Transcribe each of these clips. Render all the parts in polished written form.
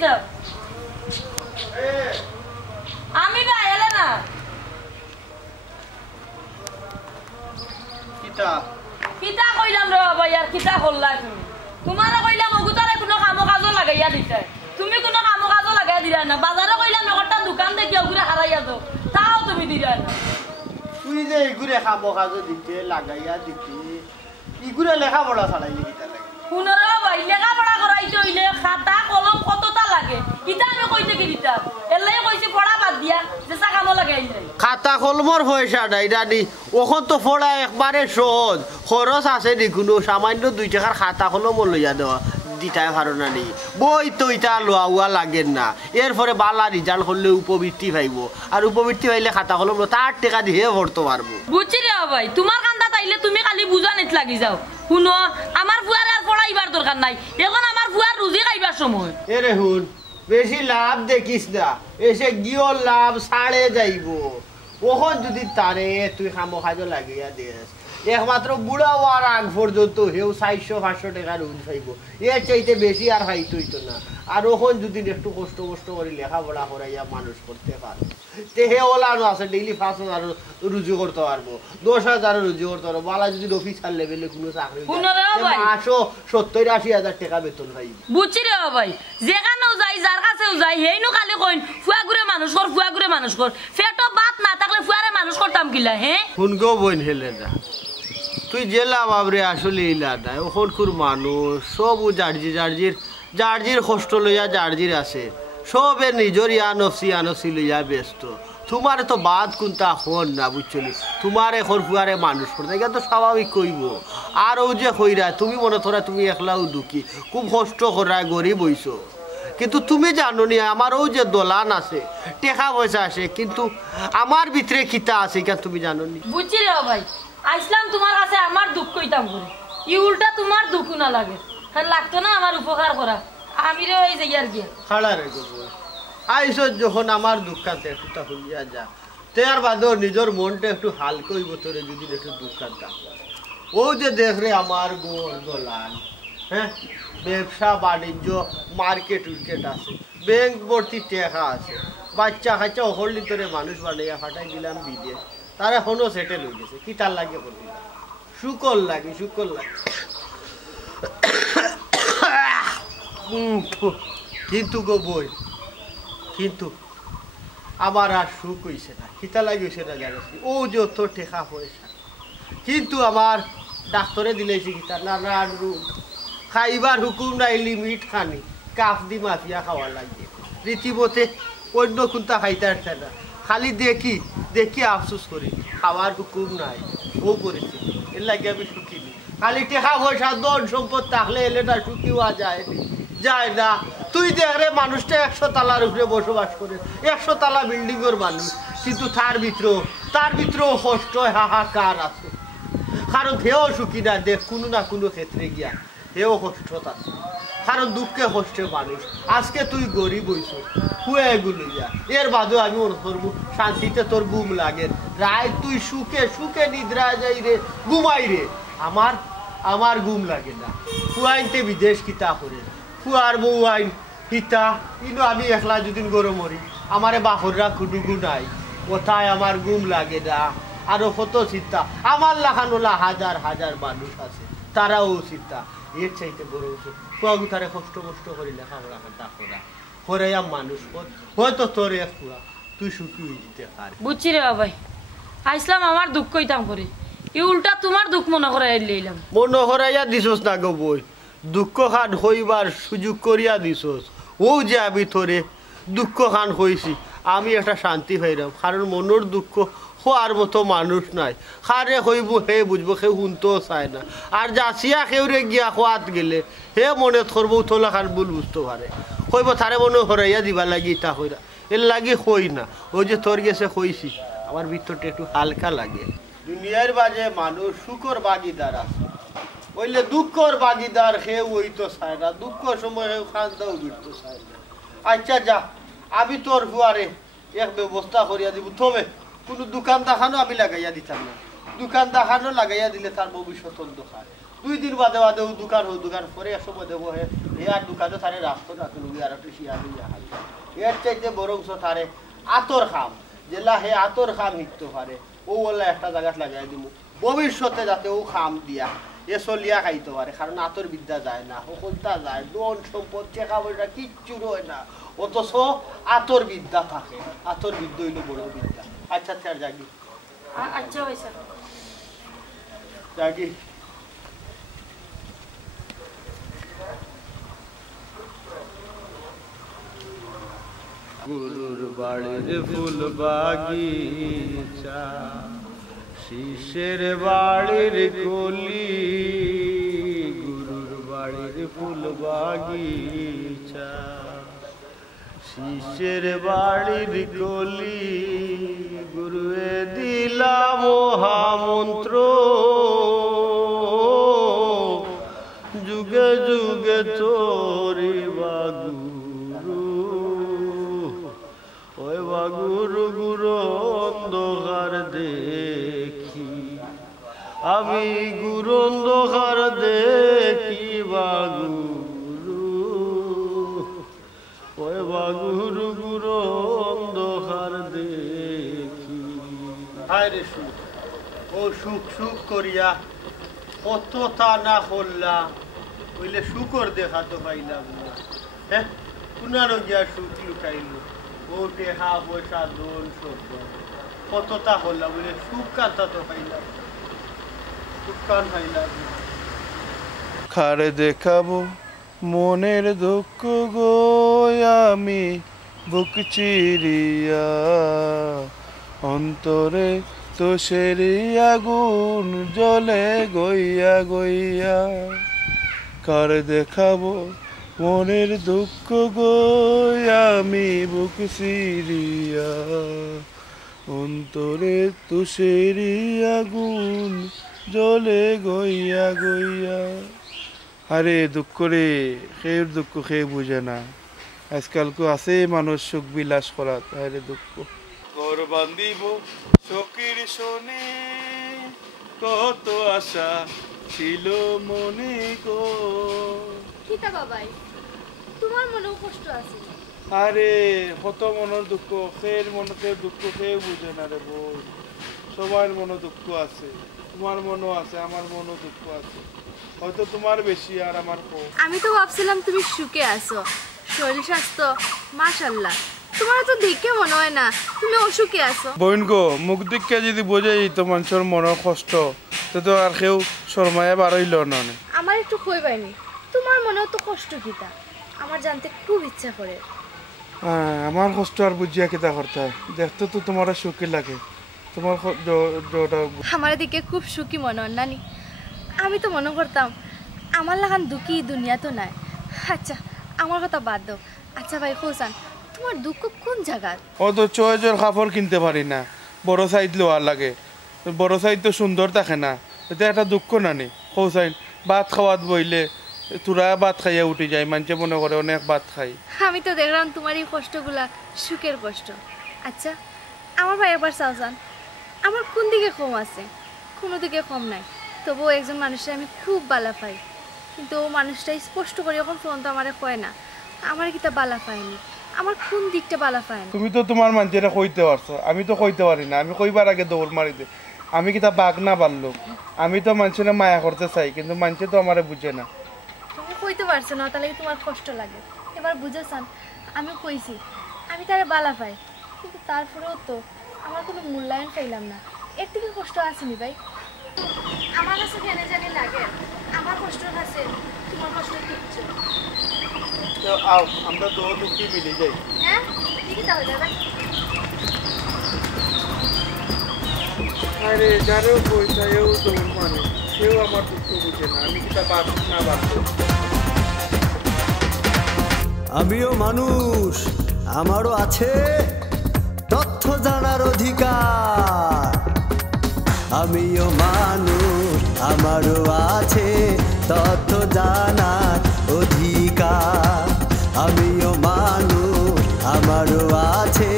দিছো আমি বা এলে না কিতা কিতা কইলাম রে বাবা ইয়ার কিতা করলা তুমি তোমারে কইলাম ওগুতারে কোনো কামো কাজও লাগাইয়া দিতে তুমি কোনো কামো কাজও লাগাইয়া দিলা না বাজারে কইলাম একটা দোকান দেখি ওগুরে হারাইয়া দাও তাও তুমি দিলা না তুই যে এগুরে খাবো কাজও দিতে লাগাইয়া দিতে ইগুরে লেখাপড়া ছাড়াইলে কিতা লাগে শুনো রে বাবা লেখাপড়া করাইতে হইলে খাতা কলম কতটা লাগে কিতা আমি কইতে কি দিতাম এলাই কইছি পড়া বাদ দিয়া যেসা কামো লাগাই নাই খাতা কলমর পয়সা নাই রানি ওখন তো পড়া একবারে সহজ খরচ আছে নি কোনো সামান্য 2 টাকার খাতা কলম লইয়া দেওয়া দিতাই পারো না নি বই তো ইটা লোয়া লাগেন না এরপরে বালা রিজাল্ট করলে উপবৃত্তি পাইব আর উপবৃত্তি পাইলে খাতা কলম তার টাকা দিয়ে ভরতে পারবো বুঝছি রে ভাই তোমার কান্দা তাইলে তুমি খালি বুঝানিত লাগি যাও শুনো আমার বুয়ার আর পড়াইবার দরকার নাই এখন আমার বুয়ার রুজি খাইবার সময় এরে হুন বেশি লাভ দেখিস না এসে গিয়ে লাভ ছাড়ে যাইব ওখন যদি তারে তুই খামো খাজো লাগিয়া দিস একমাত্র বুড়া হওয়ার আগ পর্যন্ত হেউ 400-500 টাকা রুজ পাইব এর চাইতে বেশি আর খাইতে হইতো না আর ওখন যদি একটু কষ্ট করে লেখাপড়া করাইয়া মানুষ করতে পারে তে হে ওলানো আছে ডেইলি 5,000 রুজু করতে পারবো 10,000 রুজু করতে পারবো বালা যদি অফিসার লেভেলে কোনো চাকরি মাসও 70-80,000 টাকা বেতন পাইব বুঝছি রে ভাই যেখানেও যাই যার কাছেও যাই হেইনো খালি কইন ফুয়া ঘুরে মানুষ কর পেটো বাত না থাকলে ফুয়ারে মানুষ করতাম কিলা হে কোন গো বইন হেলে না তুই জেলা বাবরে আসলে ইলা না ওখনকুর মানুষ সব জার্জির কষ্ট লইয়া জার্জির আছে সবে নিজর আনসি লইয়া ব্যস্ত তোমার তো বাদ কোনটা হন না বুঝছলি তোমার এখন ফুয়ারে মানুষ করতে এটা তো স্বাভাবিক কইব আর ও যে কইরা তুমি মনে তোরা তুমি একলাও দুঃখী খুব কষ্ট করা গরিব হইছো কিন্তু তুমি জানো নি আমারও যে দোলান আছে টাকা পয়সা আছে কিন্তু আমার ভিতরে খিতা আছে কেন তুমি জানো নি বুঝছি রে ভাই আইসলাম তোমার কাছে আমার দুঃখ কইতাম করে ই উল্টা তোমার দুঃখ না লাগে আর লাগতো না আমার উপকার করা আমি রে ওই যাই আর কি খাড়া রে গো আইসো যখন আমার দুঃখাতে একটুটা হইয়া যা তার বাদেও নিজের মনটা একটু হালকা হইব তোরে যদি একটু দুঃখানটা ও যে দেখ রে আমার গোল দোলান হ্যাঁ ব্যবসা বাণিজ্য মার্কেট আছে ব্যাংক ভর্তি টাকা আছে বাচ্চা কাচ্চা হরলি তোরে মানুষ বানাইয়া ফাটাই দিলাম বিদেশ তারা এখনো সেটেল হয়ে গেছে কি তার লাগে বলি শুকর লাগে কিন্তু গো বই কিন্তু আমার আর সুখ হইছে না খিতা লাগিয়েছে না জানিস ও যত টেকা পয়সা কিন্তু আমার ডাক্তারে দিলেছি গীতা নানান রোগ খাইবার হুকুম নাই লিমিট খানি কাফ দি মাফিয়া খাওয়া লাগে রীতিমতে অন্য কোনটা খাইতে আসছে না খালি দেখি আফসোস করি খাওয়ার হুকুম নাই ও করেছে এর লাগে আমি সুখী নি খালি টেকা পয়সা ধন সম্পদ থাকলে এলে না সুখী হওয়া যায় না তুই দেখ রে মানুষটা 100 তালার উপরে বসবাস করে 100 তালা বিল্ডিং এর মানুষ কিন্তু তার ভিতরেও কষ্ট হাহাকার আছে কারণ হেও সুখী না দেখ কোনো না কোনো ক্ষেত্রে গিয়া হেও কষ্ট আছে কারণ দুঃখে কষ্টে মানুষ আজকে তুই গরিব হইছ হুয়ে এগুলো যা এর বাদেও আমি ওর করবো শান্তিতে তোর ঘুম লাগে রায় তুই সুখে নিদ্রা যাই রে ঘুমাই রে আমার ঘুম লাগে না হুয়াইনতে বিদেশ কিতা করে ফুয়ার বউ আইন হিতা কিন্তু আমি একলা যদি গরম মরি আমারে বাহররা কুটুকু নাই কোথায় আমার ঘুম লাগে না আরো কত চিন্তা আমার লাখানোলা হাজার মানুষ আছে তারাও চিন্তা এর চাইতে বড় ফুয়াগু তারে কষ্ট করে লেখাপড়া করা হরাইয়া মানুষ হয়তো তোর এক ফুয়া তুই সুখী হয়ে যেতে পারে বুঝছি রে বাবাই আইসলাম আমার দুঃখ কইতাম করে ই উল্টা তোমার দুঃখ মনে করাইলাম মনে করাইয়া দিছস না গো বই দুঃখ খান হইবার সুযোগ করিয়া দিছস ও যে আমি তোরে দুঃখ খান হইছি আমি একটা শান্তি পাইলাম কারণ মনের দুঃখ হওয়ার মতো মানুষ নাই খারে হইব হে বুঝবো কেউ শুনতেও চায় না আর যাচিয়া কেউরে গিয়া খোয়াত গেলে হে মনে থরবো তোলা খান ভুল বুঝতে পারে হইব তারে মনে হরাইয়া দিবা লাগি ইটা হইরা এর লাগি হই না ওই যে তোর গেছে হইছি আমার ভিতরটা একটু হালকা লাগে দুনিয়ার বাজে মানুষ সুখর বাগিদার আছে বললে দুঃখর বাগিদার কেউ ওই তো চায় না দুঃখ সময় কেউ খান্দাও বিরতে চায় না আচ্ছা যা আমি তোর ফুয়ারে এক ব্যবস্থা করিয়া দিব তবে কোনো দোকান দেখানো আমি লাগাইয়া দিতাম না দোকান দেখানো লাগাইয়া দিলে তার ভবিষ্যৎ অন্ধকার 2 দিন বাদে বাদে ও দোকান পরে এক সময় দেবো হে আর দোকানে তারে রাখতো না তুমি আর একটু শিয়ালি হাল এর চাইতে বরংস তারে আতর খাম জেলা হে আতর খাম শিখতে পারে ও বলে একটা জায়গাত লাগাই দিব ভবিষ্যতে যাতে ও খাম দিয়া এ চলিয়া খাইতে পারে কারণ আতর বিদ্যা যায় না সকলটা যায় ধন সম্পদ টাকা পয়সা কিচ্ছু রয় না অথচ আতর বিদ্যা থাকে আতর বিদ্যা হইল বড় বিদ্যা আচ্ছা স্যার জাগি আচ্ছা ভাই স্যার জাগি গুরুর বাড়ির ফুল বাগিচা শিশের বাড়ির কলি গুরুর বাড়ির ফুল বাগিচা শিশের বাড়ির কলি গুরুয়ে দিলা মহামন্ত্র যুগে যুগে তোরি বাগুরু ওই বাগুরু গুরু অন্ধকার দেখি আমি গুরু অন্ধকার দেখি বাগুরু ওই বাগুরু গুরু অন্ধকার দেখি হায় রে সুখ ও সুখ সুখ করিয়া কত তা না করলা বইলে শুকর দেখা তো পাইলাম না হ্যাঁ পুনর গিয়া সুখ লুকাইল ও টেহা পয়সা দোল শব্দ কতটা হল্লা বলে সুখ কাঁথা তো পাইলাম সুখ কান পাইলাম খারে দেখাবো মনের দুঃখ গো আমি বুক চিরিয়া অন্তরে তো সেরি আগুন জ্বলে গইয়া গইয়া কার দেখাবো মনের দুঃখ গো আমি বুক চিরিয়া অন্তরে তো সেরি আগুন জ্বলে গইয়া গইয়া আরে দুঃখ রে খের দুঃখ খেয়ে বুঝে না আজকালকে আছে মানুষ সুখ বিলাস করা আরে দুঃখ ঘর বান্ধিব চকির শোনে কত আশা ছিল মনে গো কিতা বাবাই তোমার মনেও কষ্ট আছে আরে কত মনের দুঃখ খের মনকে দুঃখ খেয়ে বুঝে না রে বল সবার মনে দুঃখ আছে তোমার মনও আছে আমার মনও দুঃখ আছে হয়তো তোমার বেশি আর আমার কম আমি তো ভাবছিলাম তুমি সুখে আছো শরীর স্বাস্থ্য মাশাআল্লাহ তোমার তো দেখে মনে হয় না তুমি অসুখে আছো বোন গো মুখ দিকে যদি বোঝাই তো মানুষের মনের কষ্ট তো আর কেউ শর্মায় বাড়াইল না আমার একটু কই পাইনি তোমার মনেও তো কষ্ট কিতা আমার জানতে খুব ইচ্ছা করে আমার কষ্ট আর বুঝিয়া কিতা করতে হয় দেখতে তো তোমার সুখী লাগে তোমার আমার দিকে খুব সুখী মনে হয় নানি আমি তো মনে করতাম আমার লাগান দুঃখী দুনিয়া তো নাই আচ্ছা আমার কথা বাদ দাও আচ্ছা ভাই হোসান তোমার দুঃখ কোন জায়গা ও তো চয়েজের কাপড় কিনতে পারি না বড় সাইজ লোয়া লাগে বড় সাইজ তো সুন্দর থাকে না এটা একটা দুঃখ নানি হোসাইন ভাত খাওয়াত বইলে তোরা ভাত খাইয়া উঠে যায় মানুষে মনে করে অনেক ভাত খাই আমি তো দেখলাম তোমার এই কষ্টগুলা সুখের কষ্ট আচ্ছা আমার ভাই একবার চাওসান আমার কোন দিকে কম আছে কোনো দিকে কম নাই তবুও একজন মানুষের আমি খুব বালা পাই কিন্তু ও মানুষটা স্পষ্ট করে এখন ফোন তো আমার কয় না আমার কিতা বালা পায়নি আমার কোন দিকটা বালা পায়নি তুমি তো তোমার মানুষেরা কইতে পারছো আমি তো কইতে পারি না আমি কইবার আগে দৌড় মারি দে আমি কিতা বাঘ না পারলো আমি তো মানুষের মায়া করতে চাই কিন্তু মানুষে তো আমারে বুঝে না তুমি কইতে পারছো না তাহলে তোমার কষ্ট লাগে এবার বুঝেছান আমি কইছি আমি তারে বালা পাই কিন্তু তারপরেও তো আমার কোনো মূল্যায়ন পাইলাম না এর থেকে কষ্ট আসেনি ভাই আমার কাছে কেন জানি লাগে আমার কষ্টের কাছে তোমার কষ্ট কিচ্ছু তো আও আমরা দৌড় দুঃখী মিলে যাই হ্যাঁ ঠিকই তাহলে ভাই আরে যারও পয়সা এও দৌড় মানে সেও আমার দুঃখ বুঝে না আমি কিতা বাদ না বাদ আমিও মানুষ আমারও আছে তথ্য জানার অধিকার আমিও মানুষ আমারও আছে তথ্য জানার অধিকার আমিও মানুষ আমারও আছে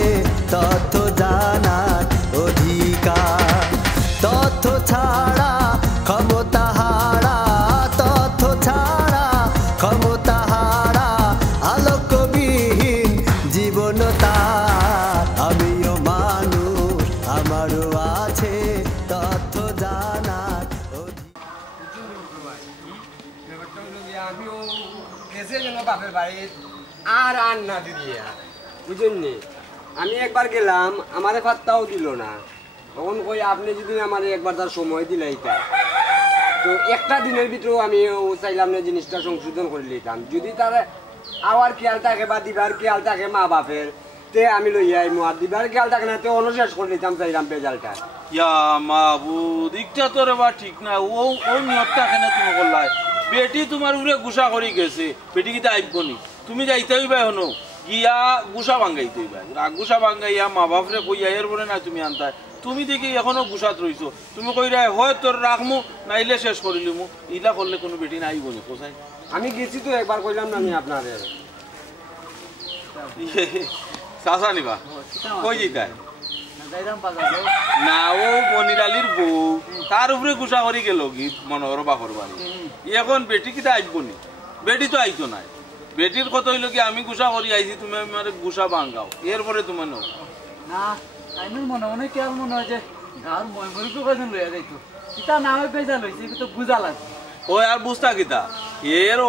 তথ্য জানার অধিকার তথ্য ছাড়া ক্ষমতা হারা আমিও গেছে যেন বাপের বাড়ি আর আর না দিয়া বুঝেননি। আমি একবার গেলাম আমারে পাত্তাও দিল না। তখন কই আপনি যদি আমারে একবার তার সময় দিলাইতা তো একটা দিনের ভিতরেও আমি চাইলাম না জিনিসটা সংশোধন করে নিতাম। যদি তার আওয়ার খেয়াল থাকে বা দিবার খেয়াল থাকে মা বাপের তে আমি লইয়া আইমু, আর দিবার খেয়াল থাকে না তে অনুশেষ করে নিতাম চাইলাম বেজালটা। ইয়া মাহবুব ইকটা তোর বা ঠিক না, ও নিয়তটা কেন তুমি করলাই? বেটি তোমার উড়ে গুসা করে গেছে, বেটি কিতা আইব নি? তুমি যাইতে হইবা হনো গিয়া গুসা ভাঙ্গাইতে হইবা, গুসা ভাঙ্গাইয়া মা বাপরে কইয়া এর বলে না তুমি আনতাই। তুমি দেখি এখনো গুসাত রইছো, তুমি কইরা হয় তোর রাখমু নাইলে শেষ করিলিমু, ইলা করলে কোনো বেটি নাইব নি কোথায়? আমি গেছি তো একবার কইলাম না আমি আপনাদের চাচা নিবা কই যেতাই না? ও মনিরালির বউ তার উপরে গুসা করি গেল কি মনোহর বাপর বাড়ি। এখন বেটি কিতা আইব নি? বেটি তো আইতো নাই। বেটির কথা হইল কি আমি গুসা করি আইছি, তুমি আমার গুসা ভাঙ্গাও, এরপরে তুমি নো না। আমি মনে মনে কেমন মনে হয় যে গাঁর ময়মরিকে কজন লইয়া যাইতো, কিতা না হয় বেজা লইছে কিন্তু বুঝা লাগবে। ও আর বুঝতা কিতা এর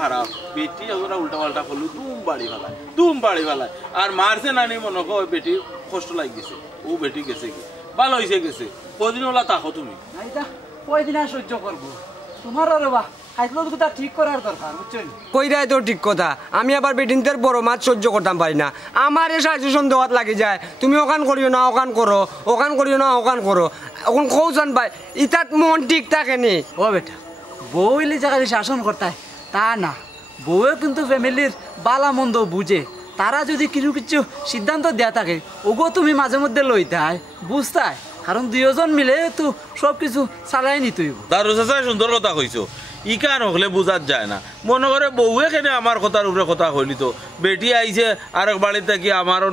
খারাপ বেটি ওরা উল্টা পাল্টা করলো দুম বাড়ি ফেলায় আর মারছে নানি মনে কয় বেটির কষ্ট লাগিয়েছে, ও বেটি গেছে কি ভালো হয়েছে গেছে। কদিন ওলা তাকো তুমি কয়দিন আর সহ্য করবো তোমার? আরে বাহ খাইলো তো ঠিক করার দরকার বুঝছেন? কইরাই তো ঠিক কথা। আমি আবার বেটিনদের বড় মাছ সহ্য করতাম পারি না, আমার এ সাজেশন দেওয়াত লাগি যায়। তুমি ওখান করিও না ওখান করো, ওখান করিও না ওখান করো। এখন কৌশান ভাই ইতাত মন ঠিক থাকে নি। ও বেটা বউ হইলে জায়গায় শাসন করতায় তা না, বউয়ে কিন্তু ফ্যামিলির বালা মন্দ বুঝে। তারা যদি কিছু সিদ্ধান্ত দেয়া থাকে ওগো তুমি মাঝে মধ্যে লইতায় বুঝতায়, কারণ দুইজন মিলে তো সব কিছু চালাই নিতে হইব। দারু চাচা সুন্দর কথা কইছো, ইকান হলে বুঝাত যায় না। মনে করে বউয়ে কেন আমার কথার উপরে কথা হইলি তো বেটি আইছে আর এক বাড়িতে থাকি আমারও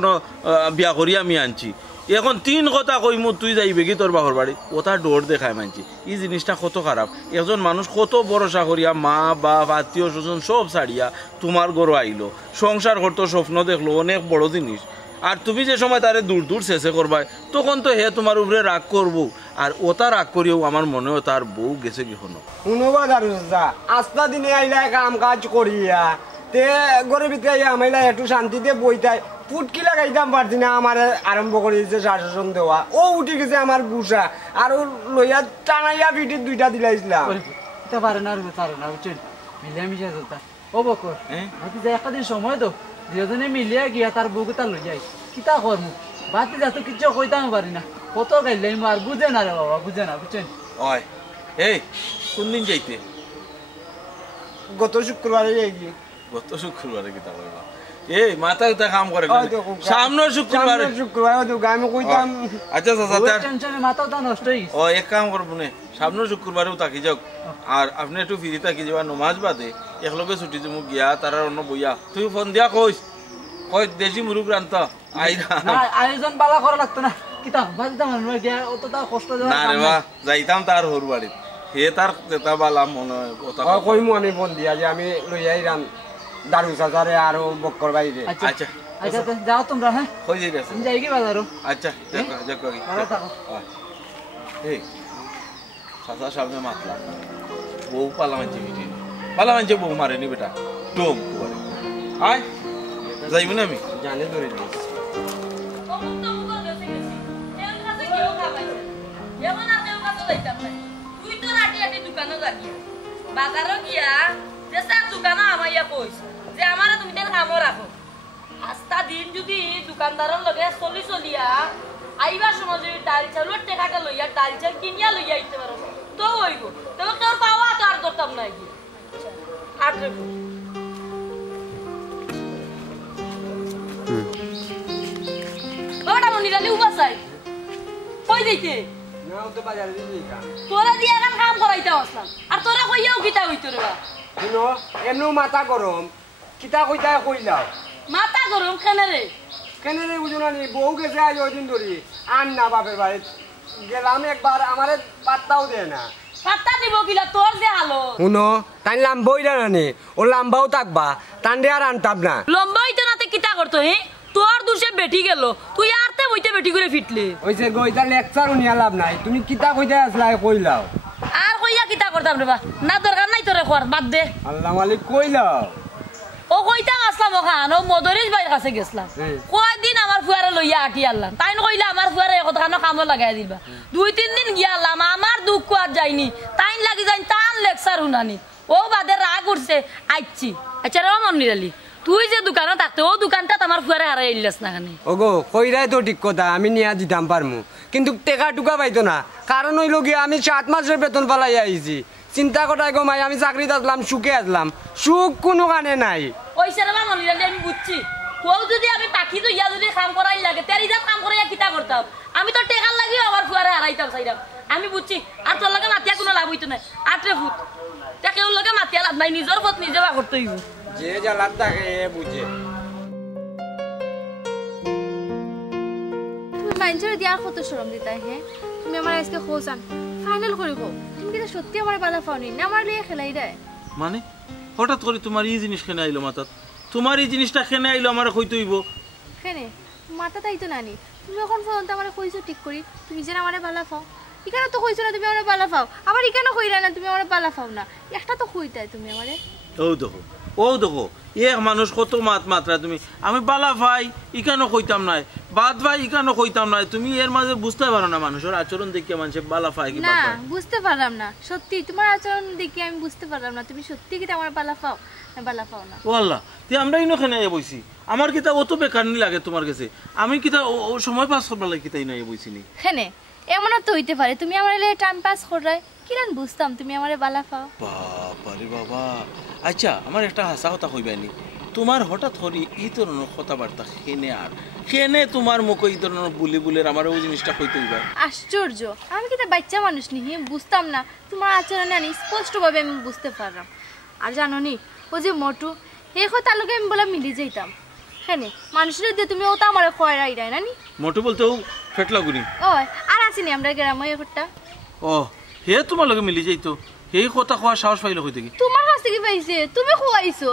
বিয়া করি আমি আনছি। এখন তিন কথা কইমু তুই যাইবে কি তোর বাপর বাড়ি, ওটা ডোর দেখায় মানছি। এই জিনিসটা কত খারাপ। একজন মানুষ কত ভরসা করিয়া মা বাপ আত্মীয় স্বজন সব ছাড়িয়া তোমার ঘরে আইলো, সংসার করতো, স্বপ্ন দেখলো, অনেক বড় জিনিস। আর তুমি যে সময় তারে দূর দূর শেষে করবাই তখন তো হে তোমার উপরে রাগ করবো। আর ওটা রাগ করিও আমার মনে হয় তার বউ গেছে কি হনো শুনবা দারু চাচা আস্তা দিনে আইলা কাম কাজ করিয়া তে ঘরের ভিতরে আমাইলা একটু শান্তিতে বইতাই ফুটকি লাগাইতাম পারছি না। আমার আরম্ভ করেছে শাসন দেওয়া, ও উঠে গেছে আমার গুসা আর লইয়া টানাইয়া পিঠে দুইটা দিলাইছিলাম। পারে না পারে না বুঝছেন, মিলিয়া মিশা চলতা। ও বকর একটা দিন সময় তো দুজনে মিলিয়া গিয়া তার বউকে তার লই যাই কিতা করমু বাতি যা তো কিছু কইতাম পারি না, কত গাইলাই আর বুঝে না রে বাবা, বুঝে না বুঝছেন। ওই এই কোন দিন যাইতে? গত শুক্রবারে যাই। গত শুক্রবারে কিতা কইবা? এই মাথা উঠা কাম করে সামনের শুক্রবারে আমি কইতাম। আচ্ছা চাচা টেনশনে মাথা উঠা নষ্ট হই গেছে। ও এক কাম করবো নে সামনের শুক্রবারেও থাকি যাও, আর আপনি একটু ফিরি থাকি যাবা নমাজ বাদে একলগে ছুটি যাবো গিয়া তারা অন্য বইয়া তুই ফোন দিয়া কইস কই দেশি মুরুগ রান্ত আয়োজন বালা করা লাগতো না কিতা বাজতাম গিয়া অত তা কষ্ট না রে বা যাইতাম তার হর বাড়িত হে তার তেতা বালা মনে হয় কথা কইমু আমি ফোন দিয়া যে আমি লই আইরাম দারু চাচারে আর বক্কর বাইরে। আচ্ছা আচ্ছা যাও তোমরা। হ্যাঁ কই যাইতাছ? আমি যাই কি বাজারও। আচ্ছা দেখো ভালো থাকো। এই চাচা সামনে মাতলা বউ পালা মানছে মিটি পালা মানছে বউ মারেনি বেটা ডোম করে আয় যাইব না আমি জানে ধরে দিয়েছি। বাজারও গিয়া দোকানও আমাইয়া কইস যে আমারে তুমি তেল কামো রাখো। আস্তা দিন যদি দোকানদারের লগে চলিয়া আইবার সময় যদি ডাল চাউলের টেকাটা লইয়া ডাল চাল কিনিয়া লইয়া আইতে পারো তো হইব, তবে তোর পাওয়া তো আর ধরতাম না কি আর ওটা মনিরালি উবাসাই কই যাইতে তোরা দিয়ে এখন কাম করাইতে আসলাম আর তোরা কইয়াও কিতা হইতো রে বা শুনো এমনও মাথা গরম কিতা কইতা কইলাও মাথা গরম কেনে রে বুঝো না নি বউ গেছে আজ ওই দিন ধরি আন না বাপের বাড়ি গেলাম একবার আমারে পাত্তাও দেয় না। পাত্তা দিব কিলা তোর যে হালো শুনো তাই লাম্বাই জানানি ও লাম্বাও থাকবা তান্ডে আর আনতাম না। লম্বা হইতে নাতে কিতা করতো হে তোর দুষে বেটি গেল তুই আরতে বইতে বেটি করে ফিটলে ওইছে গইতা লেকচার নিয়া লাভ নাই, তুমি কিতা কইতে আসলা কইলাও আর কইয়া কিতা করতাম রে বা না দরকার নাই তোরে কর বাদ দে আল্লাহ মালিক কইলা ও কইতাম আসলাম ওখান ও মদরিস ভাইয়ের কাছে গেছিলাম কয়দিন আমার ফুয়ারে লইয়া আটি আনলাম তাই কইলা আমার ফুয়ারে কতখানো কামো লাগাই দিবা 2-3 দিন গিয়ালাম আমার দুঃখ আর যায়নি তাই লাগি যাই তার লেকচার শুনানি ও বাদে রাগ উঠছে আইছি আচ্ছা রে মন্দিরালি তুই যে দোকানে থাকতে ও দোকানটা আমার ফুয়ারে হারাই ইল্লাস না কেন ওগো কইরাই তো ঠিক কথা আমি নিয়া দিতাম পারমু কিন্তু টেকা টুকা পাইতো না কারণ হইল গিয়ে আমি 7 মাসের বেতন পালাই আইছি চিন্তা করাই গো মাই আমি চাকরিতে আসলাম সুখে আসলাম সুখ কোনো কানে নাই ওইসে রে মন্দিরালি আমি বুঝছি ও যদি আমি পাখি তো ইয়া যদি কাম করাই লাগে তেরি যা কাম করাইয়া কিতা করতাম আমি তো টেকার লাগি আমার ফুয়ারে হারাইতাম চাইতাম আমি বুঝছি আর তোর লাগে মাতিয়া কোনো লাভ হইতো না আটরে ফুট তা কেউ লাগে মাতিয়া লাভ নাই নিজের পথ নিজে বা করতে হইব যে জ্বালাত থাকে এ বুঝে তুমি মাইন্ডসেট দিয়ার কত শরম দিতা হে তুমি আমার আজকে খোঁজান ফাইনাল করিব তুমি কি সত্যি আমার বালা পাওনি না আমার লিয়ে খেলাই দেয় মানে হঠাৎ করে তোমার এই জিনিস কেন আইলো মাথাত তোমার এই জিনিসটা কেন আইলো আমার কইতে হইব কেনে মাথা তাই তো নানি তুমি এখন ফোন তো আমার কইছো ঠিক করি তুমি যেন আমারে বালা পাও ইকানো তো কইছো না তুমি আমারে বালা পাও আবার ইকানো কইরা না তুমি আমারে বালা পাও না একটা তো কইতাই তুমি আমারে ও দেখো এক মানুষ কত মাত্রা তুমি আমি বালা ভাই ইকানো কইতাম নাই বাদ ভাই ইকানো কইতাম নাই তুমি এর মাঝে বুঝতে পারো না মানুষের আচরণ দেখে মানুষ বালা ভাই কি না বুঝতে পারলাম না সত্যি তোমার আচরণ দেখে আমি বুঝতে পারলাম না তুমি সত্যি কি আমার বালা পাও না বালা পাও না ও আল্লাহ তুই আমরা ইনখানে বইছি আমার কিতা অত বেকার নি লাগে তোমার কাছে আমি কিতা ও সময় পাস করবার লাগে কিতা ইনাই বইছিনি কেনে এমনও তো হইতে পারে তুমি আমার লাগে টাইম পাস করাই কিরান বুঝতাম তুমি আমারে বালা পাও বাবারে বাবা আচ্ছা আমার একটা হাসা কথা কইবানি তোমার হঠাৎ করে এই ধরনের কথাবার্তা কেনে তোমার মুখে এই ধরনের বুলের আমার ওই জিনিসটা কইতে হইবা আশ্চর্য আমি কি তা বাচ্চা মানুষ নি বুঝতাম না তোমার আচরণে আমি স্পষ্টভাবে আমি বুঝতে পারলাম আর জানো নি ও যে মোটু এই কথা লোকে আমি বলে মিলি যাইতাম হ্যাঁ মানুষের দিয়ে তুমি ও তো আমার খয়রাই দেয় না নি মোটু বলতে ও ফেটলা গুনি ও আর আসিনি আমরা গ্রামে একটা ও হে তোমার লগে মিলি যাইতো এই কথা কোয়া সাহস পাইলো কই দেখি তোমার কাছ থেকে পাইছে তুমি খুয়াইছো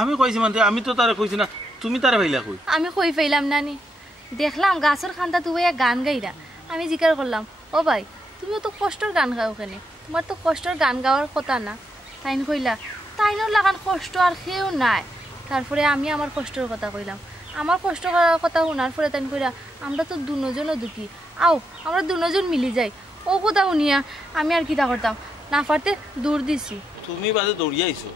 আমি কইছি মানে আমি তো তারে কইছি না তুমি তারে পাইলা কই আমি কই পাইলাম নানি দেখলাম গাছের খান্তা তুই গান গাইরা আমি জিজ্ঞাসা করলাম ও ভাই তুমিও তো কষ্টর গান গাও কেনে তোমার তো কষ্টর গান গাওয়ার কথা না তাইন কইলা তাইনও লাগান কষ্ট আর কেউ নাই তারপরে আমি আমার কষ্টের কথা কইলাম আমার কষ্ট কথা শোনার পরে তাইন কইরা আমরা তো দুজনও দুঃখী আও আমরা দুজন মিলি যাই ও কথা শুনিয়া আমি আর কিতা করতাম না পারতে দূর দিছি তুমি বাজে দৌড়িয়া আইছো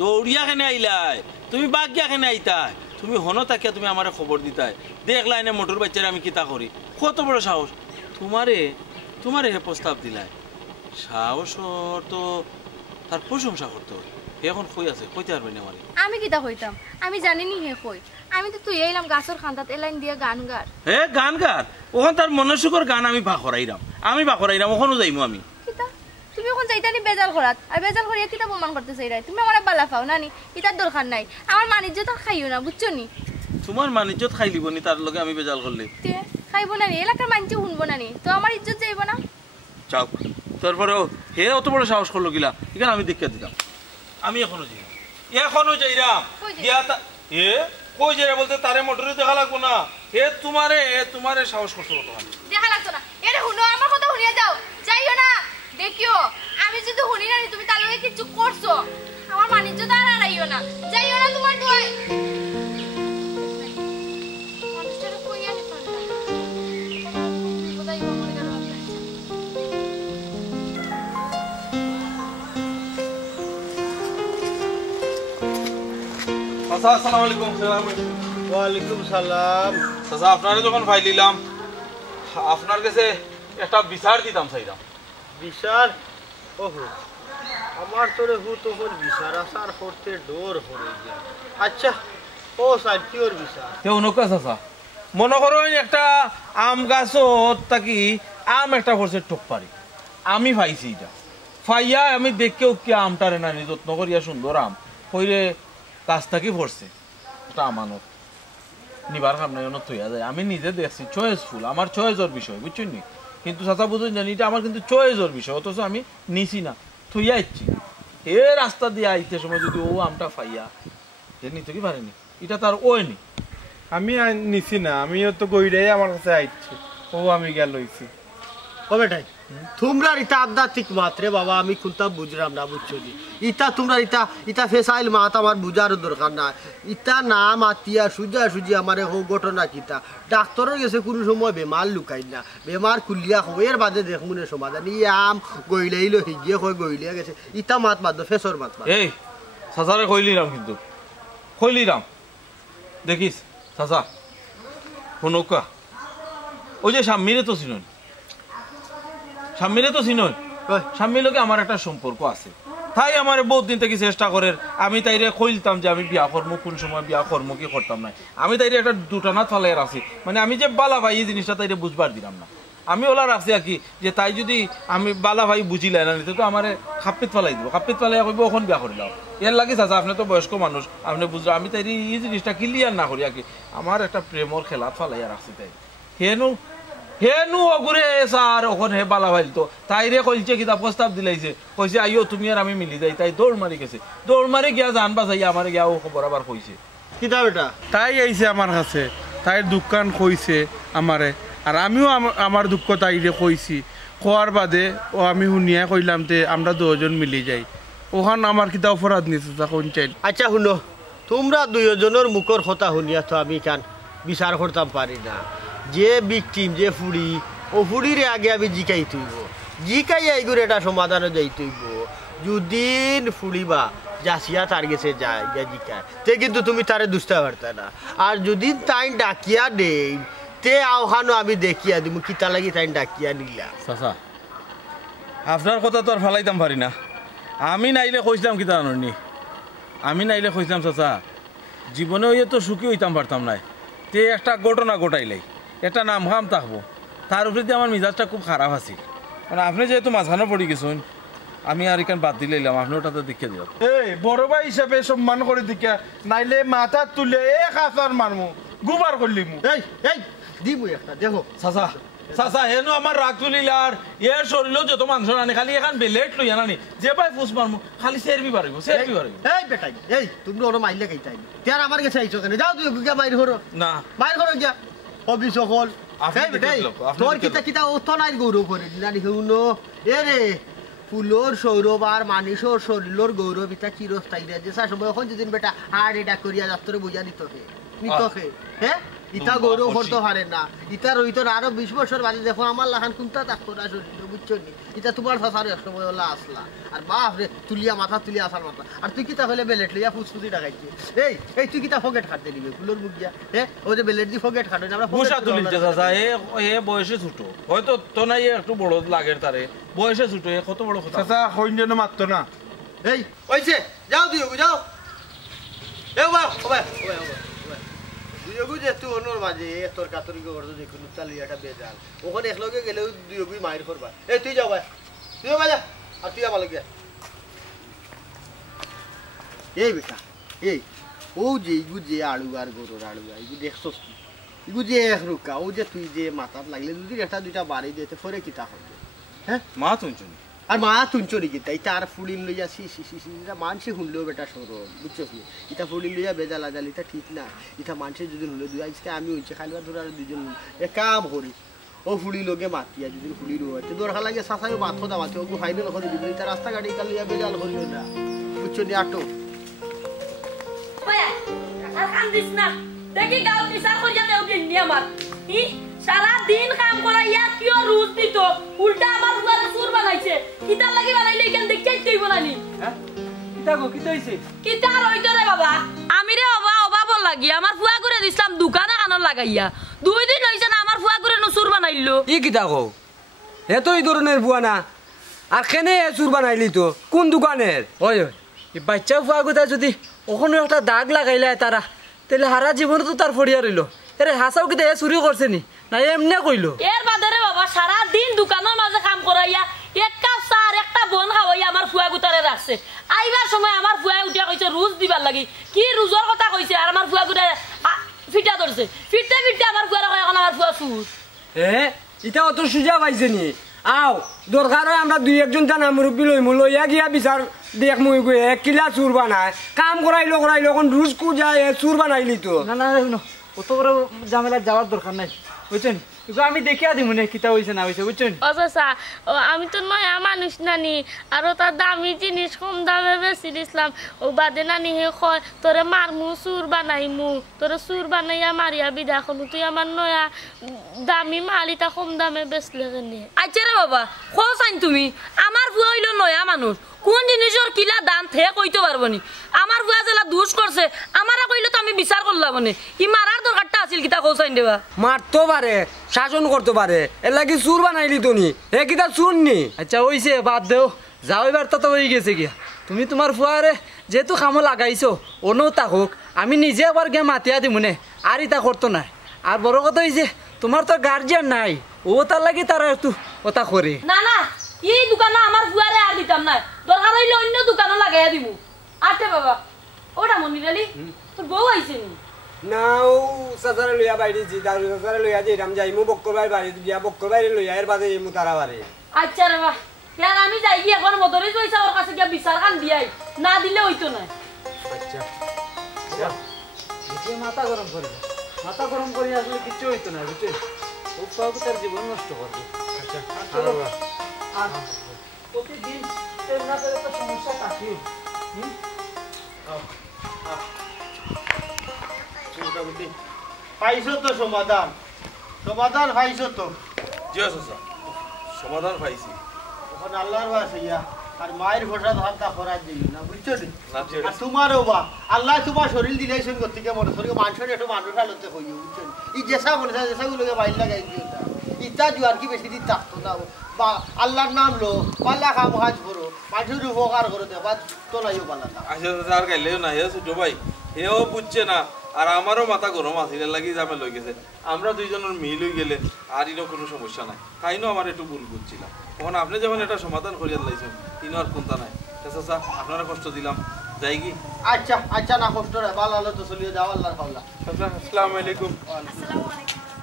দৌড়িয়া কেনে আইলাই তুমি বাগিয়া কেনে আইতাই তুমি হনো তাকিয়া তুমি আমারে খবর দিতাই দেখলাই না মোটর বাচ্চারে আমি কিতা করি কত বড় সাহস তোমারে হে প্রস্তাব দিলাই সাহস তো তার প্রশংসা করতে হয় এখন কই আছে কইতে পারবে না মানে আমি কিতা কইতাম আমি জানিনি হে কই আমি তো তুই এইলাম গাছের খান্তাত এলাইন দিয়া গান গার হে গান গার ওখান তার মনসুখর গান আমি বাখরাইরাম ওখানে যাইমু আমি কিতা তুমি এখন যাইতানি বেজাল করাত আর বেজাল করিয়া কিতা প্রমাণ করতে চাইরাই তুমি আমার বালা পাও নানি ইতার দরকার নাই আমার মানিজ্য তো খাইও না বুঝছো নি তোমার মানিজ্যত খাই লিবনি তার লগে আমি বেজাল করলে খাইবো নানি এলাকার মানছে শুনবো নানি তো আমার ইজ্জত যাইব না যাও তারপরে হে অত বড় সাহস করলো গিলা এখানে আমি দেখিয়া দিলাম আমি এখনো যাইরাম এ কই যাইরা বলতে তারে মোটরে দেখা লাগবো না হে তোমারে সাহস করছো দেখা লাগতো না এরে শুনো আমার কথা শুনিয়া যাও যাইও না দেখিও আমি যদি শুনি না তুমি তার লগে কিছু করছো আমার মানিজ্য তো আর আইও না যাইও না তোমার দোয়াই মানুষটারে কই আনি পারলা বিপদাই আমার গেল আসসালামু আলাইকুম ওয়ালাইকুম সালাম চাচা আপনারে যখন ফাইল দিলাম আপনার কাছে একটা বিচার দিতাম চাইলাম বিচার ওহো আমার তোরে হু তখন বিচার আসার করতে ডোর হয়ে যায় আচ্ছা ও স্যার কি ওর বিচার কেউ নৌকা চাচা মনে করেন একটা আম গাছত থাকি আম একটা করছে টুকপারি আমি পাইছি এটা ফাইয়া আমি দেখেও কি আমটারে না যত্ন করিয়া সুন্দর আম কইরে গাছ থাকি পড়ছে এটা আমানত নিবার কাম নাই থইয়া যায় আমি নিজে দেখছি চয়েসফুল আমার চয়েসের বিষয় বুঝছেন নি কিন্তু চাচা বুঝুন জানি এটা আমার কিন্তু চয়েসের বিষয় অথচ আমি নিছি না থইয়া ইচ্ছি এ রাস্তা দিয়ে আইতে সময় যদি ও আমটা ফাইয়া এ নিতে কি পারেনি এটা তার ওই নি আমি নিছি না আমিও তো গইরাই আমার কাছে আইছি ও আমি গেল হইছি কবে টাই তোমরা ইটা আধ্যাত্মিক মাত্রে বাবা আমি কোনটা বুঝলাম না বুঝছো নি ইটা তোমরা ইটা ইটা ফেসাইল মাত আমার বুঝার দরকার না ইটা না মাতিয়া সুজা সুজি আমার ঘটনা কিতা ডাক্তারের গেছে কোনো সময় বেমার লুকাই না বেমার কুলিয়া এর বাদে দেখমুনে সমাধান ই আম গইলাইলো হিগিয়ে কই গইলিয়া গেছে ইটা মাত মাত ফেসর মাত এই চাচারে কইলিরাম কিন্তু কইলিরাম দেখিস চাচা শুনুকা ওই যে স্বামীরে তো চিনন স্বামীর লগে আমার একটা সম্পর্ক আছে তাই আমার বহুত দিন থেকে চেষ্টা করে আমি তাইরে কইলতাম যে আমি বিয়া করবো কোন সময় বিয়া করবো কি করতাম না আমি তাইরে একটা দুটানা ফলাইয়ার আছি মানে আমি যে বালা ভাই এই জিনিসটা তাইরে বুঝবার দিলাম না আমি ওলা রাখছি আর কি যে তাই যদি আমি বালা ভাই বুঝিলে না নিতে তো আমার খাপ্পিত ফেলাই দিব খাপ্পিত ফেলাই কইব ওখান বিয়া করে দাও এর লাগিস আছে আপনি তো বয়স্ক মানুষ আপনি বুঝলো আমি তাই এই জিনিসটা ক্লিয়ার না করি আর কি আমার একটা প্রেমর খেলা ফেলাইয়া রাখছি তাই হেনু অগুরে স্যার ওখানে হে বালা ভাইল তো তাইরে কইছে কিতা প্রস্তাব দিলাইছে কইছে আইও তুমি আর আমি মিলি যাই তাই দৌড় মারি গেছে দৌড় মারি গিয়া জানবা যাই আমার গিয়া ও বরাবর কইছে কিতা বেটা তাই আইছে আমার কাছে তাইর দোকান কইছে আমারে আর আমিও আমার দুঃখ তাইরে কইছি কোয়ার বাদে ও আমি শুনিয়া কইলাম তে আমরা দুজন মিলি যাই ওখান আমার কিতা অপরাধ নিছে কোন চাইল আচ্ছা শুনো তোমরা দুইজনের মুখর কথা শুনিয়া তো আমি কান বিচার করতাম পারি না যে ভিকটিম যে ফুড়ি ও ফুড়িরে আগে আমি জিকাই তুইব জিকাই আইগুর এটা সমাধানে যাই তুইব যদিন ফুড়িবা যাসিয়া তার গেছে যায় গিয়া জিকায় তে কিন্তু তুমি তারে দুষ্টা পারতে না আর যদি তাই ডাকিয়া দেই তে আওখানো আমি দেখিয়া দিব কিতা লাগি তাই ডাকিয়া নিলা চাচা আপনার কথা তো আর ফেলাইতাম পারি না আমি নাইলে কইছিলাম কিতা জানি আমি নাইলে কইছিলাম চাচা জীবনে হইয়ে তো সুখী হইতাম পারতাম নাই তে একটা ঘটনা ঘটাইলাই একটা নাম খাম থাকবো তার উপরে দিয়ে আমার মিজাজটা খুব খারাপ আছে মানে আপনি যেহেতু মাঝখানে পড়ে গেছেন আমি আর এখান বাদ দিলাম আপনি ওটাতে দেখে দিলাম এই বড় ভাই হিসাবে সম্মান করে দিকা নাইলে মাথা তুলে এক হাজার মারমু গুবার করলিমু এই এই দিমু একটা দেখো চাচা চাচা হেন আমার রাগ তুলিল আর এর শরীরেও যত মাংস নানি খালি এখন বেলেট লইয়া নানি যে ভাই ফুস মারমু খালি সেরবি পারিব এই বেটাই এই তুমি ওর মাইলে খাইতাই তের আমার কাছে আইছো কেন যাও তুই গিয়া বাইরে করো না বাইরে করো গিয়া অবি সকল এই বেটাই তোর কিতা কিতা ওতো নাই গৌরব করে নানি শুনো এ রে ফুলোর সৌরভ আর মানুষের শরীরের গৌরব ইটা চিরস্থায়ী রে যে সময় এখন যেদিন বেটা হার্ট এটা করিয়া যাত্রে বুঝা নিতকে হ্যাঁ ইটা গৌরব করতে পারে না ইটা রইত আরো 20 বছর বাদে দেখো আমার লাখান কোনটা থাকতো না শরীর বুঝছো নি ইটা তোমার ফাসার এক সময় হলা আসলা আর বাপ রে তুলিয়া মাথা তুলিয়া আসার মাথা আর তুই কিতা হলে বেলেট লইয়া ফুসফুসি ডাকাইছি এই তুই কিতা ফগেট খাটতে দিবি ফুলোর মুখ দিয়া হ্যাঁ ওই যে বেলেট দি ফগেট খাটো আমরা ফুসা তুলিল চাচা এ বয়সে ছোট হয়তো তো নাই একটু বড় লাগের তারে বয়সে ছোট এ কত বড় কথা চাচা কইন মারতো না এই কইছে যাও তুই যাও এ বাবা ওবা দুইগু যেহেতু অন্যর মাঝে তোর কাতরি করতো যে কোনো চালিয়াটা বেজাল ওখানে একলগে গেলেও দুইগুই মায়ের করবা এই তুই যাও ভাই তুই যা আর তুই আমার লগে এই বেটা এই ও যে ইগু যে আলু আর গরুর আলু ইগু দেখছস কি ইগু যে এক রুকা ও যে তুই যে মাথাত লাগলে যদি একটা দুইটা বাড়ি দিতে পরে কিতা হবে হ্যাঁ মা তুইছনি আর মা তুঞ্চরি গীতা ইটা আর ফুলিন লইয়া ইটা মানসে শুনলেও বেটা সরম বুঝছস নি ইটা ফুলিন লইয়া বেজাল আজাল ইটা ঠিক না ইটা মানসে যদি হলে দুই আজকে আমি হইছে খালি ধরে আর দুজন এক কাম করি ও ফুলি লগে মাতিয়া যদি ফুলি রুয়াতে দরকার লাগে সাসাই মাথো দামাতে ও ফাইনাল করে দিবি ইটা রাস্তা গাড়ি ইটা লইয়া বেজাল করিও না বুঝছো নি আটো আর কান্দিস না দেখি গাও পিসা করিয়া দেও গিনি আমার সারা দিন কাম করাইয়া কিও রুজ দিত উল্টা আমার উপরে সুর বানাইছে কিতা লাগি বানাইলে কেন দেখতেই তুই বানানি হ্যাঁ কিতা গো কিতা হইছে কিতা রইতো রে বাবা আমি রে বাবা বল লাগি আমার ফুয়া করে দিছলাম দোকানে কানর লাগাইয়া 2 দিন হইছে না আমার ফুয়া করে সুর বানাইলো ই কিতা গো এত এই ধরনের বুয়া না আর কেনে সুর বানাইলি তো কোন দোকানের ওই এই বাচ্চা ফুয়া গোটা যদি ওখানে একটা দাগ লাগাইলে তারা তাহলে সারা জীবন তো তার ফড়িয়া রইল এরে হাসাও কিতা এ চুরি করছে নি না এমনি কইলো এর বাদে রে বাবা সারা দিন দোকানের মাঝে কাম করাইয়া এক কাপ চা আর একটা বন খাওয়াইয়া আমার ফুয়া গুতারে রাখছে আইবার সময় আমার ফুয়া উঠিয়া কইছে রুজ দিবার লাগি কি রুজর কথা কইছে আর আমার ফুয়া গুতা ফিটা ধরছে ফিরতে ফিরতে আমার ফুয়ার কয় এখন আমার ফুয়া সুর এটা অত সুজা পাইছে নি আও দরকার হয় আমরা দুই একজন জানা মুরব্বী লইমু লইয়া গিয়া বিচার দেখ মুই গো এক কিলা চুর বানায় কাম করাইলো এখন রুজ কু যায় চুর বানাইলি তো না না অত বড় ঝামেলা যাওয়ার দরকার নাই বুঝছেন আমি দেখিয়া দিই মনে কিতা হয়েছে না হয়েছে বুঝছেন অসা আমি তো নয়া মানুষ নানি আর তার দামি জিনিস কম দামে বেশি দিছিলাম ও বাদে নানি হে কয় তোরে মারমু সুর বানাইমু তোরে সুর বানাইয়া মারিয়া বিদা করমু তুই আমার নয়া দামি মালিটা কম দামে বেচলে কেনে আচ্ছা রে বাবা খোঁজ তুমি আমার বুয়া হইল নয়া মানুষ কোন জিনিসের কিলা দাম থে কইতে পারবো নি আমার বুয়া জেলা দুষ করছে আমারা কইলে তো আমি বিচার করলাম মানে ই মারার দরকারটা আছিল কিতা কৌসাইন দেবা মারতে পারে শাসন করতে পারে এর লাগি চুর বানাইলি তুমি এ কিতা চুর নি আচ্ছা হইছে বাদ দেও যাও এবার তো হয়ে গেছে গিয়া তুমি তোমার ফুয়ারে যেহেতু খামো লাগাইছো অনও থাকুক আমি নিজে আবার গিয়ে মাতিয়া দি মনে আর ইতা করতো না আর বড় কথা হয়েছে তোমার তো গার্জিয়ান নাই ও তার লাগি তারা একটু ওটা করে না না এই দোকানে আমার ফুয়ারে আর দিতাম না দরকার হইলে অন্য দোকানে লাগাইয়া দিমু আচ্ছা বাবা ওটা মনিরালি তোর বউ আইছে নি না ও সাসারে লইয়া বাইরেছি দারু সাসারে লইয়া যে রাম যাইমু বক্করবাই বাড়ি গিয়া বক্করবাই লইয়া এর বাদে ইমু তারা বাড়ি আচ্ছা রে বাবা ইয়ার আমি যাই গিয়ে এখন মদরে পয়সা ওর কাছে গিয়া বিচার কান দিয়াই না দিলে হইতো না আচ্ছা যে মাথা গরম করে মাথা গরম করে আসলে কিছু হইতো না বুঝছেন ও সব তার জীবন নষ্ট করবে আচ্ছা আর প্রতিদিন এর না করে তো সমস্যা থাকে পাইছো তো সমাধান সমাধান পাইছো তো জি চাচা সমাধান পাইছি এখন আল্লাহর বাস ইয়া আর মায়ের ফোটা ধানটা খরাজ দিই না বুঝছো নি না ঠিক আর তোমারও বা আল্লাহ তোমার শরীর দিলেছেন গতিকে মনে শরীর মানুষের একটু মানুষ আলোতে হইও বুঝছো ই যেসা মনে হয় যেসাগুলোকে বাইর লাগাই দিও না ইটা জোয়ার কি বেশি দিন থাকতো না বা আল্লাহর নাম লো পাল্লা খাম হাজ করো মানুষের উপকার করো দেবা তো নাইও পাল্লা আচ্ছা চাচা আর গাইলেও না হে ছোট ভাই হেও বুঝছে না আর আমারও মাথা গরম আছে এর লাগি জামে লই গেছে আমরা দুইজনের মিল হয়ে গেলে আর ইনো কোনো সমস্যা নাই তাইনো আমার একটু ভুল বুঝছিলাম তখন আপনি যখন এটা সমাধান করিয়া লাইছেন ইনো আর কোনটা নাই চাচা আপনারা কষ্ট দিলাম যাই কি আচ্ছা আচ্ছা না কষ্ট রে ভালো হলো তো চলিয়ে যাও আল্লাহর পাল্লা চাচা আসসালামু আলাইকুম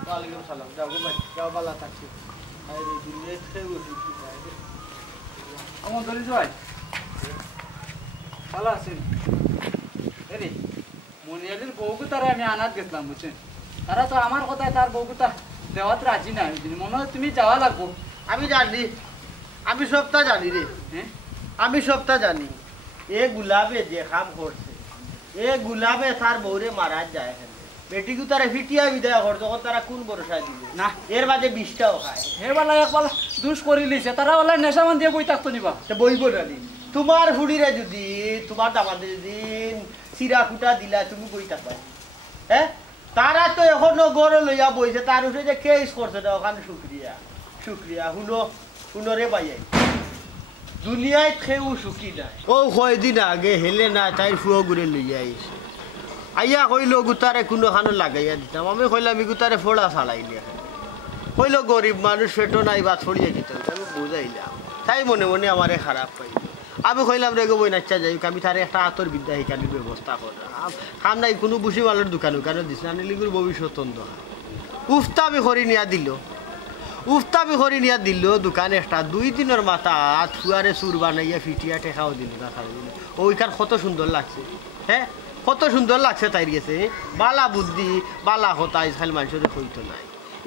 ওয়ালাইকুম সালাম যাও গো ভাই যাও ভালো থাকি আরে দিলে খেয়ে বসি কি ভাই আমার ধরে যাই ভালো আছেন এরে মনিয়ালির বউকে তারা আমি আনাত গেছিলাম বুঝছেন তারা তো আমার কথায় তার বউকে তা দেওয়াত রাজি নাই মনে হয় তুমি যাওয়া লাগবো আমি জানি আমি সবটা জানি রে হ্যাঁ আমি সবটা জানি এ গুলাবে যে কাম করছে এ গুলাবে তার বউরে মারা যায় এখানে বেটিকে তারা ফিটিয়া বিদায় করতো তখন তারা কোন ভরসা দিবে না এর মাঝে বিষটাও খায় হে বেলা একবেলা দুষ করে লিছে তারা বেলা নেশামান দিয়ে বই থাকতো নিবা তো বইব নানি তোমার ফুড়িরে যদি তোমার দামাতে যদি চিরা কুটা দিলা তুমি বই থাকবা হ্যাঁ তারা তো এখনো গড় লইয়া বইছে তার উঠে যে কেস করছে না ওখানে শুক্রিয়া শুক্রিয়া শুনো রে বাইয়াই দুনিয়ায় খেউ সুখী নাই ও কয়দিন আগে হেলে না তাই ফুয়া ঘুরে লইয়া আইছে আইয়া কইল গুতারে কোনো খানো লাগাইয়া দিতাম আমি কইলাম গুতারে ফোড়া ফালাইলি কইল গরিব মানুষ ফেটো নাই বা ছড়িয়ে দিতে আমি বুঝাইলাম তাই মনে মনে আমারে খারাপ পাই আমি কইলাম রে গো বই নাচ্চা যাই আমি তারে একটা আতর বিদ্যা শিকানির ব্যবস্থা করলাম কাম নাই কোনো বুসি মালের দোকান ওখানে দিস না নিলিগুর ভবিষ্যৎ অন্ধকার উফতামি করি নিয়া দিল দোকান একটা 2 দিনের মাথা ফুয়ারে সুর বানাইয়া ফিটিয়া টেকাও দিল দেখা দিল ওইখান কত সুন্দর লাগছে হ্যাঁ কত সুন্দর লাগছে তাই গেছে বালা বুদ্ধি বালা হতা খালি মানুষের হইতো নাই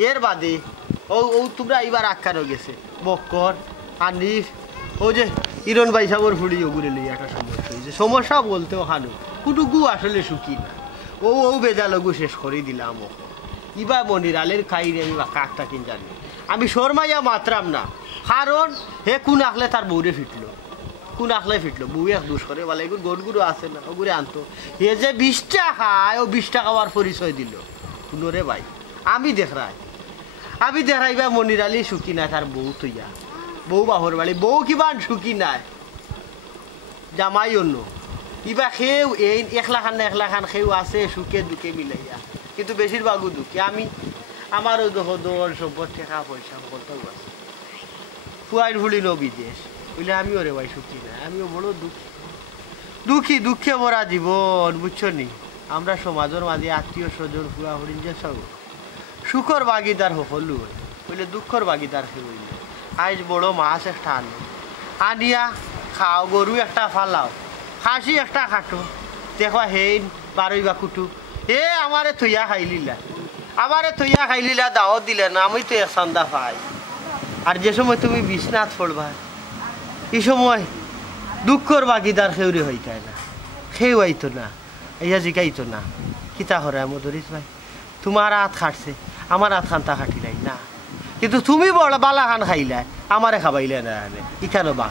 এর বাদে ও তোমরা এইবার আখ্যানও গেছে বক্কর আনিফ ও যে ইরন ভাই সাবর ফুড়ি ওগুলো লই একটা সমস্যা হয়েছে সমস্যা বলতে ওখানে কোনো গু আসলে সুখী না ও বেজালো গু শেষ করে দিলাম ও ইবা মনির আলের খাইরে আমি বা কাকটা কিন জানি আমি শর্মাইয়া মাত্রাম না কারণ হে কোন আখলে তার বউরে ফিটলো বউ এক দোষ করে বলে এগুলো গরুগুলো আছে না ওগুলো আনতো হে যে 20 টাকা খায় ও 20 টাকা আমার পরিচয় দিল শুনো রে ভাই আমি দেখাইবা মনির আলী সুখী নাই তার বউ তৈয়া বউ বাহর বাড়ি বউ কিমান সুখী নাই জামাই অন্য ইবা খেউ এই 1 লাখ না 1 লাখ খেউ আছে সুখে দুঃখে মিলাইয়া কিন্তু বেশিরভাগও দুঃখী আমি আমারও দোষ সম্পদ টাকা পয়সা কত আছে ফুয়াইর ভুলি নো বিদেশ বলে আমিও রে ভাই সুখী না আমিও বড় দুঃখে ভরা জীবন বুঝছো নি আমরা সমাজের মাঝে আত্মীয় স্বজন ফুয়া হরিণ যে সব সুখর ভাগিদার হলু বলে দুঃখর ভাগিদার হইল আজ বড় মাছ একটা আনিয়া খাও গরু একটা ফালাও খাসি একটা খাটো দেখো হেইন বারই বা কুটু আমারে থইয়া খাইলিলা আমারে তৈয়া খাইলিলা দাওয়াত দিলে না, আমি তো এক চান্দা পাই। আর যে সময় তুমি বিছনাথ পড়বা এই সময় দুঃখর বাগিদার খেউরি হইতাই না, খেউ আইতো না, ইয়া জিকাইতো না। কিতা করে মধুরিস ভাই, তোমার হাত খাটছে, আমার হাত খান্তা খাটিলাই না, কিন্তু তুমি বড় বালা খান খাইলাই, আমারে খাবাইলে না ইখানো বা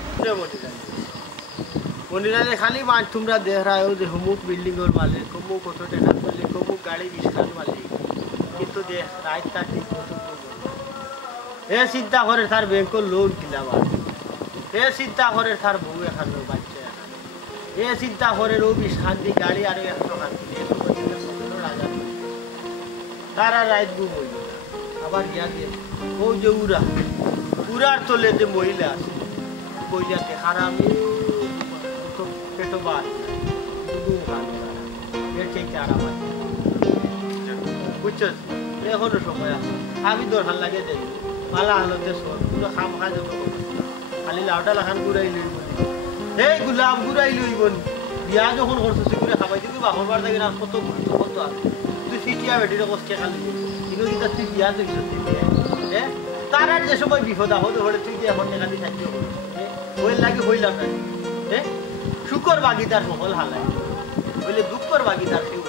মনিরালে খালি মান তোমরা দেহরায় যে হুমুক বিল্ডিং এর মালিক, কমু কত টাকার মালিক, কমু গাড়ি বিস্তার মালিক, কিন্তু দেখ রাত তার ঠিক মতো এ চিন্তা করে তার ব্যাংকের লোন কিনা বা, এ চিন্তা করে তার বউ এখানে বাচ্চা এখানে, এ চিন্তা করে রবি শান্তি গাড়ি আরো 100 শান্তি রাজা তারা রাত ঘুম হইল না। আবার ইয়া দিয়ে ও যে উড়ার তলে যে মহিলা আছে, মহিলাতে খারাপ পেটো বাদ এর থেকে আরাম আছে, বুঝছো? এখনো সময় আছে, আমি দরকার লাগে যাই মালা হালতে সর পুরো খাম খা যাবো, খালি লাউটা লাখান ঘুরাই লইব, এই গোলাপ ঘুরাই লইব। বিয়া যখন করছো সেগুলো খাবাই দিবি বাপর বার থাকি না, কত কত আছে তুই সিটিয়া বেটির কষ্টে খালি, কিন্তু যেটা তুই বিয়া দেখছ হ্যাঁ, তার আর যে সময় বিপদ আপদ হলে তুই যে এখন খালি সাহায্য করিস, ওই লাগে হইলাম না হ্যাঁ। সুখর বাগিদার মহল হালাই বলে দুঃখর বাগিদার কেউ